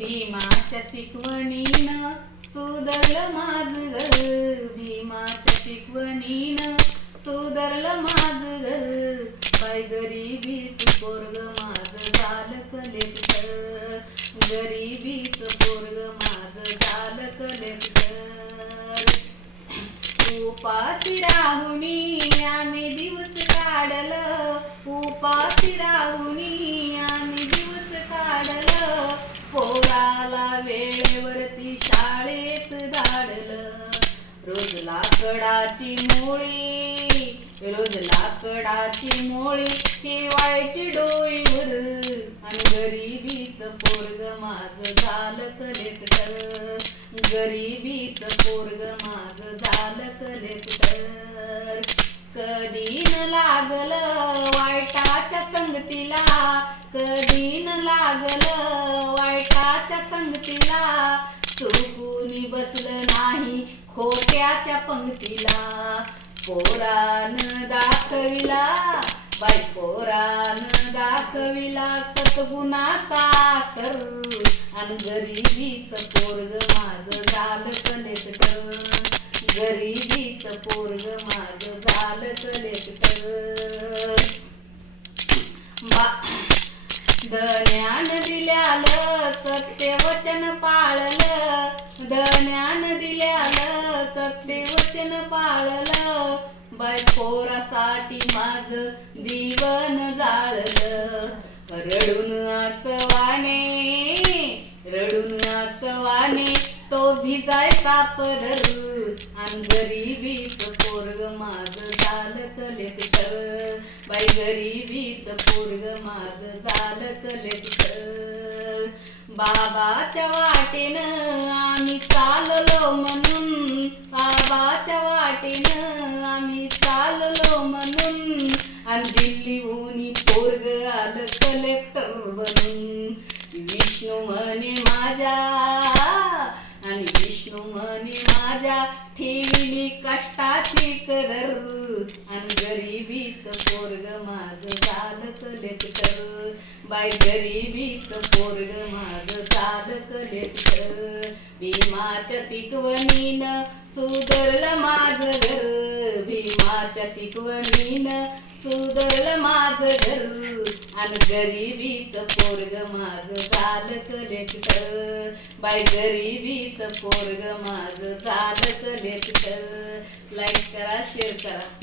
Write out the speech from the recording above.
भीमाच्या शिकवणीनं सुधरलं माझं घर, भीमाच्या शिकवणीनं सुधरलं माझं घर. बाई गरिबीचं पोरगं माझं झालं कलेक्टर, गरिबीचं पोरगं माझं झालं कलेक्टर. उपाशी राहुनी आम्ही दिवस काढलं, उपाशी राहुनी आम्ही दिवस काढलं. पोराला वेळेवरती शाळेत धाडलं. रोज लाकडाची मोळी, रोज लाकडाची मोळी ठेवायची डोईवर. आणि गरिबीचं पोरगं माझं झालं कलेक्टर, गरिबीचं पोरगं माझं झालं कलेक्टर. कधी न लागलं वाईटाच्या संगतीला, कधी न लागलं वाईटाच्या संगतीला. चुकून बसलं नाही खोट्याच्या पंक्तीला. पोरानं दाखविला, बाई पोरानं दाखविला सद्गुणाचा सर. आणि गरिबीचं पोरगं माझं झालं कलेक्टर, गरिबीचं पोरगं माझं झालं कलेक्टर. धन्यान दिल्यालं सत्य वचन पाळलं, धन्यान दिल्यालं सत्य वचन पाळलं. बाई पोरासाठी माझं जीवन जाळलं. रडून आसवाने, रडून आसवाने तो भिजायचा पदर. आणि गरिबीचं पोरगं माझं झालं कलेक्टर, बाई गरिबीचं पोरगं माझं झालं कलेक्टर. बाबाच्या वाटेनं आम्ही चाललो म्हणून, बाबाच्या वाटेनं आम्ही चाललो म्हणून. आणि दिल्लीहून पोरगं आलं कलेक्टर बनून. विष्णू म्हणे माझ्या, आणि विष्णू म्हणे माझ्या ठेवली कष्टाची कदर. आणि गरिबीचं पोरगं माझं झालं कलेक्टर, बाई गरिबीचं पोरगं माझं झालं कलेक्टर. भीमाच्या शिकवणीनं सुधरलं माझं घर, भीमाच्या शिकवणीनं सुधरलं माझं घर. आणि गरिबीचं पोरगं माझं झालं कलेक्टर, बाई गरिबीचं पोरगं माझं झालं कलेक्टर. लाईक करा, शेअर करा.